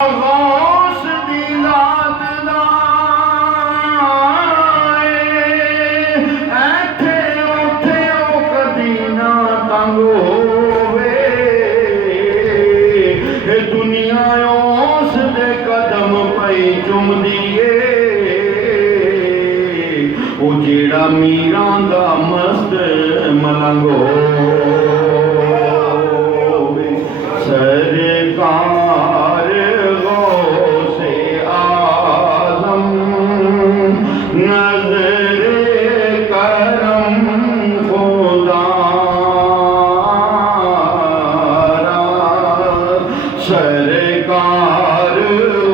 غوث دی ذات دا ایتھے اوتھے او کدی نہ تنگ ہووے دنیا اس دے قدم پئی چمدی اے او جیڑا میراں دا مست ملنگ ہووے سرکار سرکار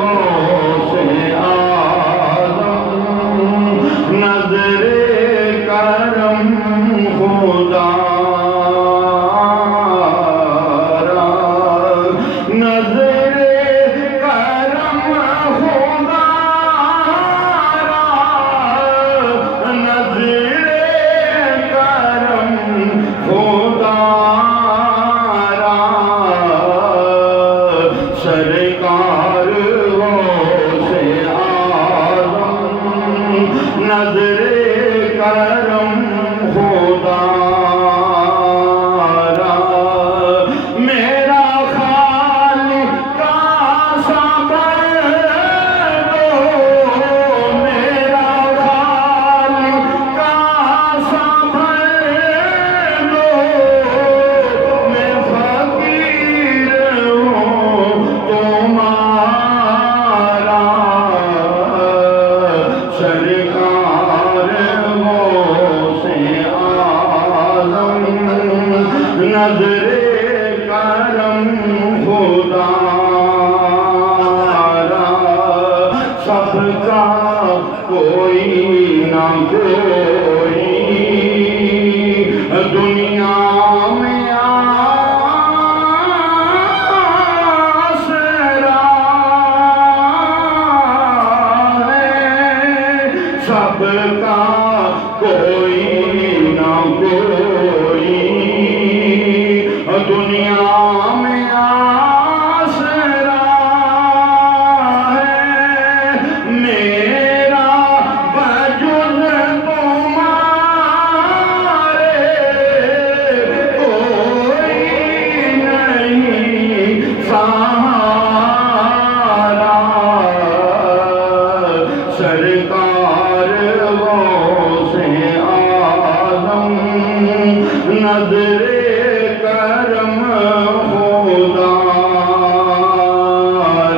غوث آدم نظر کرم خدا را نظر کرم خدا را نظر کرم خدا سرکار غوث آدم نظر کرم خدا را میرا خالق کا صبر دو میرا خالق کا صبر دو میں فقیر ہوں سرکار غوث آدم نظر کرم خدا را سب کا کوئی نہ کوئی دنیا میں سب کا کوئی نہ کوئی دنیا میں آسرا ہے میرا بجز تمہارے کوئی نہیں سہارا سرکار غوث آدم نظر کرم خدا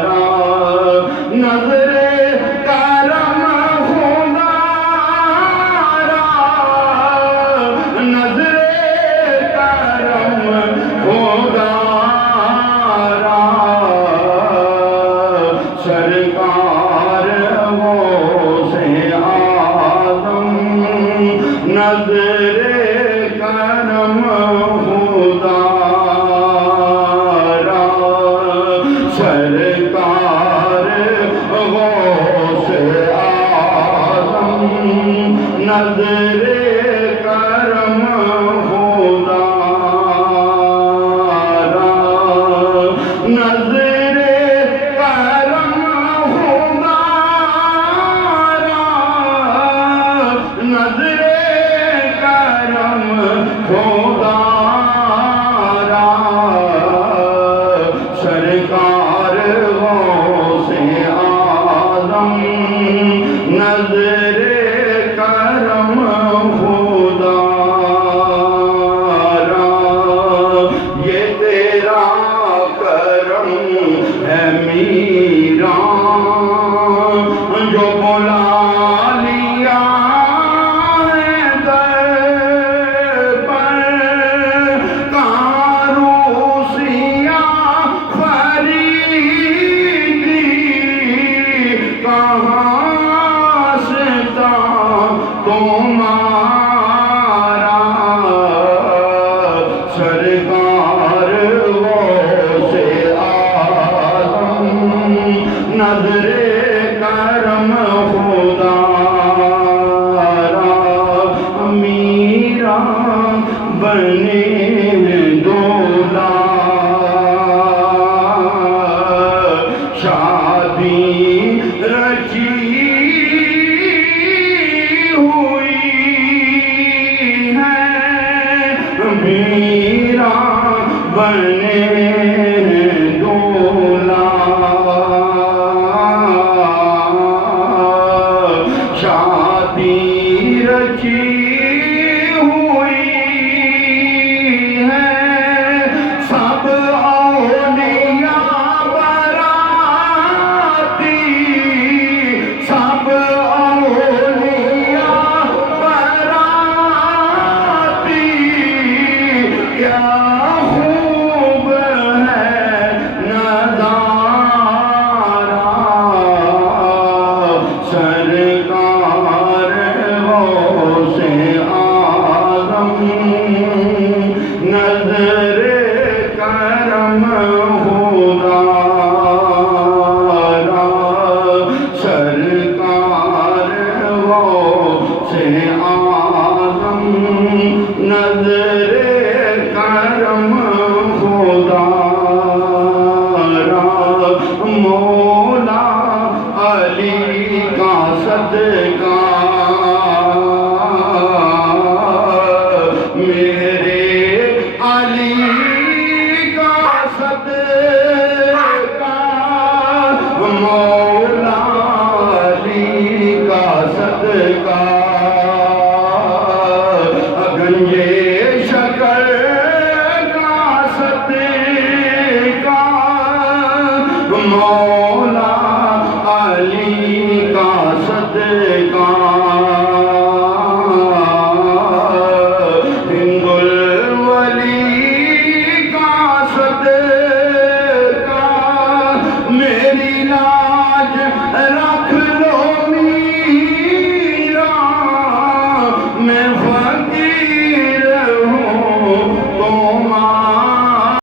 را نظر کرم خدا را نظر کرم خدا را سرکار غوث آدم نظر کرم خدا را سرکار غوث آدم نظر کرم خدا را نظر کرم خدا را نظر کرم خدا را سرکار غوث آدم نظر کرم خدا را یہ تیرا کرم ہے میران جو بلا لیا ہے در پر کاروسیاں فریدی کہاں سے تھا تمہارا سرکار غوث آدم نظر کرم خدا را میرا بنے دولا شاہ شادی رچی ہوئی ہے میرا بنے دولا شادی رچی مولا علی کا صدقہ ہند الولی کا صدقہ میری لا